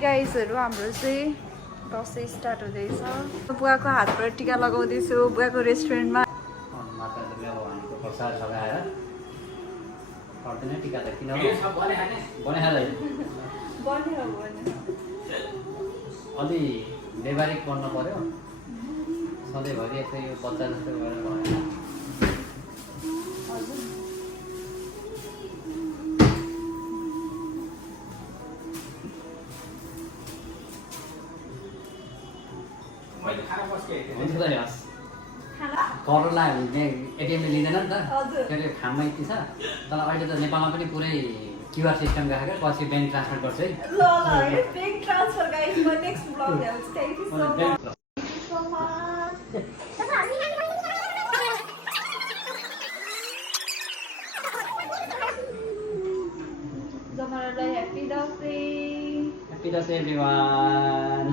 गाइसहरू हाम्रो चाहिँ दसैँ स्टार्ट हुँदैछ बुवाको हातबाट टिका लगाउँदैछु बुवाको रेस्टुरेन्टमा अलि व्यावहारिक पढ्नु पर्यो सधैँभरि यस्तै यो बच्चा जस्तो गरेर भएन करोडा एटिएमले लिँदैन नि त त्यसले खाममा यति छ तर अहिले त नेपालमा पनि पुरै क्युआर सिस्टम राखेर पछि ब्याङ्क ट्रान्सफर गर्छ है Happy Dasai everyone.